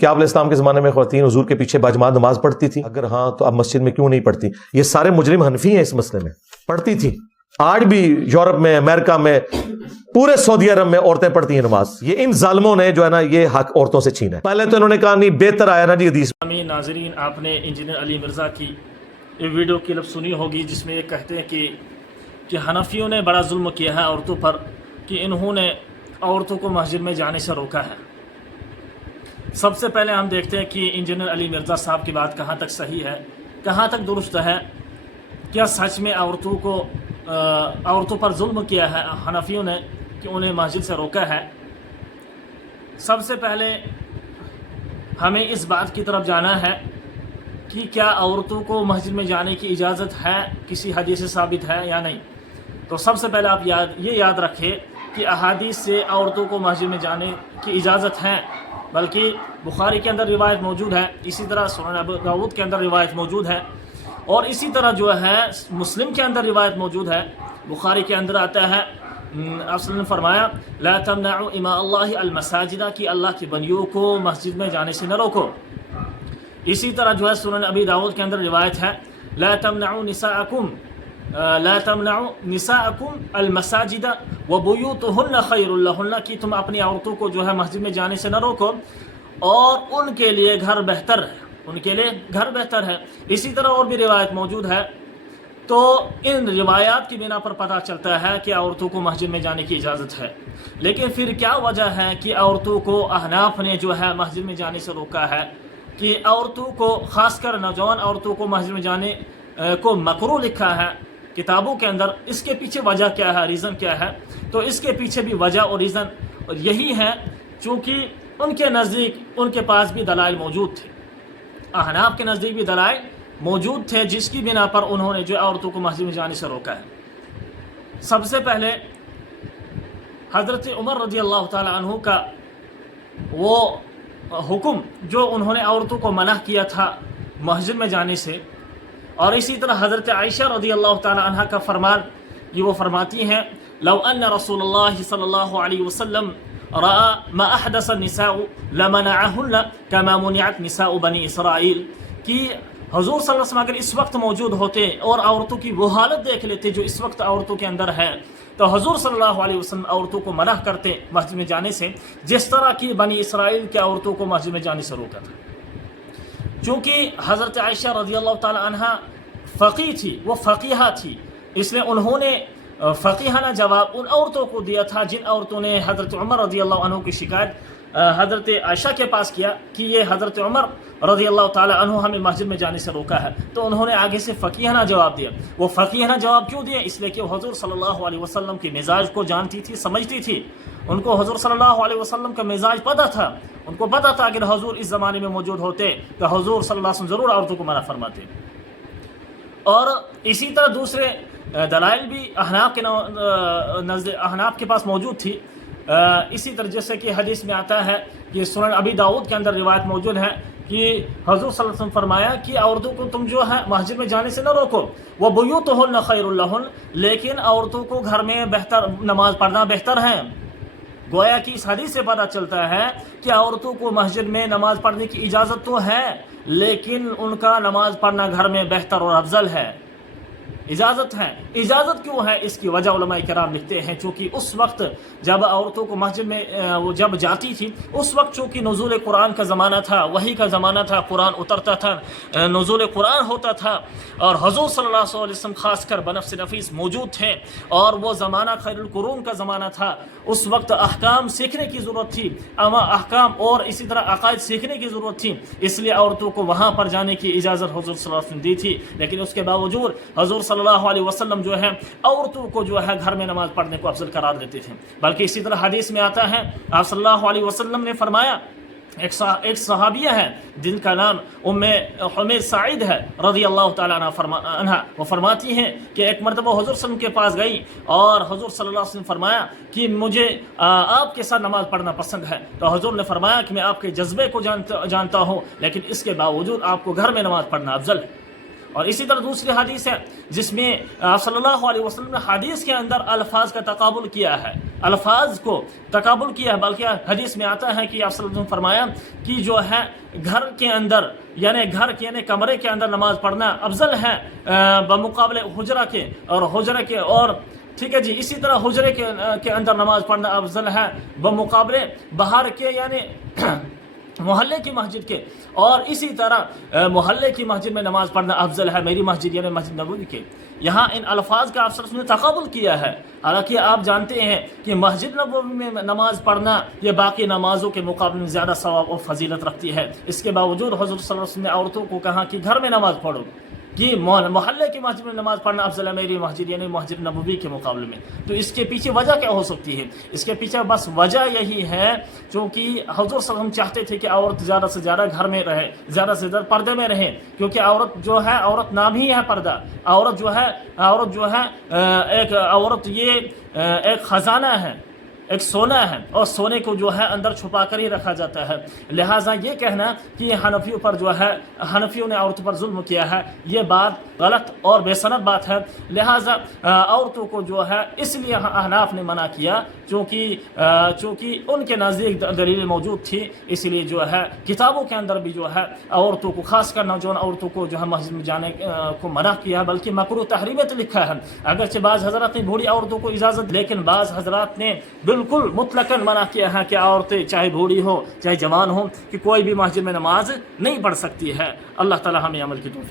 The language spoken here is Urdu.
کیا آپ علیہ السلام کے زمانے میں خواتین حضور کے پیچھے باجماعت نماز پڑھتی تھی؟ اگر ہاں تو اب مسجد میں کیوں نہیں پڑھتی؟ یہ سارے مجرم حنفی ہیں اس مسئلے میں. پڑھتی تھی. آج بھی یورپ میں، امریکہ میں، پورے سعودی عرب میں عورتیں پڑھتی ہیں نماز. یہ ان ظالموں نے جو ہے نا یہ حق عورتوں سے چھینا ہے. پہلے تو انہوں نے کہا نہیں بہتر آیا نا جی حدیث. ناظرین، آپ نے انجینئر علی مرزا کی ایک ویڈیو کلپ سنی ہوگی جس میں یہ کہتے ہیں کہ حنفیوں نے بڑا ظلم کیا ہے عورتوں پر، کہ انہوں نے عورتوں کو مسجد میں جانے سے روکا ہے. سب سے پہلے ہم دیکھتے ہیں کہ انجینئر علی مرزا صاحب کی بات کہاں تک صحیح ہے، کہاں تک درست ہے. کیا سچ میں عورتوں پر ظلم کیا ہے حنفیوں نے کہ انہیں مسجد سے روکا ہے؟ سب سے پہلے ہمیں اس بات کی طرف جانا ہے کہ کیا عورتوں کو مسجد میں جانے کی اجازت ہے، کسی حدیث سے ثابت ہے یا نہیں. تو سب سے پہلے آپ یہ یاد رکھیں کہ احادیث سے عورتوں کو مسجد میں جانے کی اجازت ہے، بلکہ بخاری کے اندر روایت موجود ہے، اسی طرح سنن ابو داؤد کے اندر روایت موجود ہے، اور اسی طرح جو ہے مسلم کے اندر روایت موجود ہے. بخاری کے اندر آتا ہے، آپ نے فرمایا لا تمنعوا اماء اللہ المساجد، کہ اللہ کی بندیوں کو مسجد میں جانے سے نہ روکو. اسی طرح جو ہے سنن ابی داؤد کے اندر روایت ہے لا تمنعوا نساءکم المساجد وبیوتہن خیر لہن، کہ تم اپنی عورتوں کو جو ہے مسجد میں جانے سے نہ روکو اور ان کے لیے گھر بہتر ہے، ان کے لیے گھر بہتر ہے. اسی طرح اور بھی روایت موجود ہے. تو ان روایات کی بنا پر پتہ چلتا ہے کہ عورتوں کو مسجد میں جانے کی اجازت ہے. لیکن پھر کیا وجہ ہے کہ عورتوں کو احناف نے جو ہے مسجد میں جانے سے روکا ہے، کہ عورتوں کو خاص کر نوجوان عورتوں کو مسجد میں جانے کو مکروہ لکھا ہے کتابوں کے اندر؟ اس کے پیچھے وجہ کیا ہے، ریزن کیا ہے؟ تو اس کے پیچھے بھی وجہ اور ریزن یہی ہے چونکہ ان کے نزدیک ان کے پاس بھی دلائل موجود تھے، احناف کے نزدیک بھی دلائل موجود تھے جس کی بنا پر انہوں نے جو عورتوں کو مسجد میں جانے سے روکا ہے. سب سے پہلے حضرت عمر رضی اللہ تعالی عنہ کا وہ حکم جو انہوں نے عورتوں کو منع کیا تھا مسجد میں جانے سے، اور اسی طرح حضرت عائشہ رضی اللہ تعالی عنہ کا فرمان، یہ وہ فرماتی ہیں لو ان رسول اللہ صلی اللہ علیہ وسلم رأى ما احدث النساء لمنعهن كما منعت نساء بنی اسرائیل، کہ حضور صلی اللہ علیہ وسلم اگر اس وقت موجود ہوتے اور عورتوں کی وہ حالت دیکھ لیتے جو اس وقت عورتوں کے اندر ہے، تو حضور صلی اللہ علیہ وسلم عورتوں کو منع کرتے مسجد میں جانے سے، جس طرح کی بنی اسرائیل کے عورتوں کو مسجد میں جانے سے روکا تھا. چونکہ حضرت عائشہ رضی اللہ تعالی عنہ فقیہ تھی، وہ فقیہہ تھی، اس لیے انہوں نے فقیہانہ جواب ان عورتوں کو دیا تھا جن عورتوں نے حضرت عمر رضی اللہ عنہ کی شکایت حضرت عائشہ کے پاس کیا کہ یہ حضرت عمر رضی اللہ تعالی عنہ ہمیں مسجد میں جانے سے روکا ہے. تو انہوں نے آگے سے فقیہانہ جواب دیا. وہ فقیہانہ جواب کیوں دیا؟ اس لیے کہ حضور صلی اللہ علیہ وسلم کے مزاج کو جانتی تھی، سمجھتی تھی. ان کو حضور صلی اللہ علیہ وسلم کا مزاج پتہ تھا. ان کو پتہ تھا اگر حضور اس زمانے میں موجود ہوتے تو حضور صلی اللہ علیہ وسلم ضرور عورتوں کو منع فرماتے. اور اسی طرح دوسرے دلائل بھی احناف کے پاس موجود تھی. اسی طرح جیسے کہ حدیث میں آتا ہے کہ سنن ابی داؤد کے اندر روایت موجود ہے کہ حضور صلی اللہ علیہ وسلم فرمایا کہ عورتوں کو تم جو ہے مسجد میں جانے سے نہ روکو، وَبُيُوتُهُنَّ خَيْرٌ لَهُنَّ، لیکن عورتوں کو گھر میں بہتر نماز پڑھنا بہتر ہے. گویا کہ اس حدیث سے پتہ چلتا ہے کہ عورتوں کو مسجد میں نماز پڑھنے کی اجازت تو ہے، لیکن ان کا نماز پڑھنا گھر میں بہتر اور افضل ہے. اجازت ہے. اجازت کیوں ہے؟ اس کی وجہ علماء کرام لکھتے ہیں چونکہ اس وقت جب عورتوں کو مسجد میں وہ جب جاتی تھی، اس وقت چونکہ نزول قرآن کا زمانہ تھا، وحی کا زمانہ تھا، قرآن اترتا تھا، نزول قرآن ہوتا تھا، اور حضور صلی اللہ علیہ وسلم خاص کر بنفس نفیس موجود تھے، اور وہ زمانہ خیر القرون کا زمانہ تھا. اس وقت احکام سیکھنے کی ضرورت تھی، اما احکام اور اسی طرح عقائد سیکھنے کی ضرورت تھی، اس لیے عورتوں کو وہاں پر جانے کی اجازت حضور صلی اللہ علیہ وسلم دی تھی. لیکن اس کے باوجود حضور صلی اللہ علیہ وسلم جو ہے عورتوں کو جو ہے گھر میں نماز پڑھنے کو افضل قرار دیتے تھے. بلکہ اسی طرح حدیث میں آتا ہے آپ صلی اللہ علیہ وسلم نے فرمایا، ایک صحابیہ ہے جن کا نام ام حمید سعید ہے رضی اللہ تعالیٰ عنہ، وہ فرماتی ہیں کہ ایک مرتبہ حضور صلی اللہ علیہ وسلم کے پاس گئی اور حضور صلی اللہ علیہ وسلم فرمایا کہ مجھے آپ کے ساتھ نماز پڑھنا پسند ہے. تو حضور نے فرمایا کہ میں آپ کے جذبے کو جانتا ہوں، لیکن اس کے باوجود آپ کو گھر میں نماز پڑھنا افضل ہے. اور اسی طرح دوسری حدیث ہے جس میں آپ صلی اللہ علیہ وسلم نے حدیث کے اندر الفاظ کا تقابل کیا ہے، الفاظ کو تقابل کیا ہے، بلکہ حدیث میں آتا ہے کہ آپ صلی اللہ علیہ وسلم فرمایا کہ جو ہے گھر کے اندر یعنی کمرے کے اندر نماز پڑھنا افضل ہے بمقابلے حجرہ کے، اور حجرے کے، اور ٹھیک ہے جی، اسی طرح حجرے کے اندر نماز پڑھنا افضل ہے بمقابلے باہر کے یعنی محلے کی مسجد کے، اور اسی طرح محلے کی مسجد میں نماز پڑھنا افضل ہے میری مسجد یعنی مسجد نبوی کے۔ یہاں ان الفاظ کا آپ صلی اللہ علیہ وسلم نے تقابل کیا ہے، حالانکہ آپ جانتے ہیں کہ مسجد نبوی میں نماز پڑھنا یہ باقی نمازوں کے مقابلے میں زیادہ ثواب اور فضیلت رکھتی ہے۔ اس کے باوجود حضور صلی اللہ علیہ وسلم نے عورتوں کو کہا کہ گھر میں نماز پڑھو، کہ محلے کی مسجد میں نماز پڑھنا افضل ہے میری مسجد یعنی مسجد نبوی کے مقابلے میں۔ تو اس کے پیچھے وجہ کیا ہو سکتی ہے؟ اس کے پیچھے بس وجہ یہی ہے چونکہ حضور صلی اللہ علیہ وسلم چاہتے تھے کہ عورت زیادہ سے زیادہ گھر میں رہے، زیادہ سے زیادہ پردے میں رہے، کیونکہ عورت جو ہے، عورت نام ہی ہے پردہ، عورت جو ہے عورت یہ ایک خزانہ ہے، ایک سونا ہے، اور سونے کو جو ہے اندر چھپا کر ہی رکھا جاتا ہے۔ لہٰذا یہ کہنا کہ حنفیوں پر جو ہے، حنفیوں نے عورتوں پر ظلم کیا ہے، یہ بات غلط اور بے سند بات ہے۔ لہٰذا عورتوں کو جو ہے اس لیے احناف نے منع کیا چونکہ ان کے نزدیک دلیل موجود تھی، اس لیے جو ہے کتابوں کے اندر بھی جو ہے عورتوں کو، خاص کر نوجوان عورتوں کو جو ہے مسجد میں جانے کو منع کیا، بلکہ مکروہ تحریمت لکھا ہے۔ اگرچہ بعض حضرات نے بوڑھی عورتوں کو اجازت، لیکن بعض حضرات نے بالکل مطلقاً منع کیا ہے کہ عورتیں چاہے بوڑھی ہو چاہے جوان ہو کہ کوئی بھی مسجد میں نماز نہیں پڑھ سکتی ہے۔ اللہ تعالی ہمیں عمل کی توفیق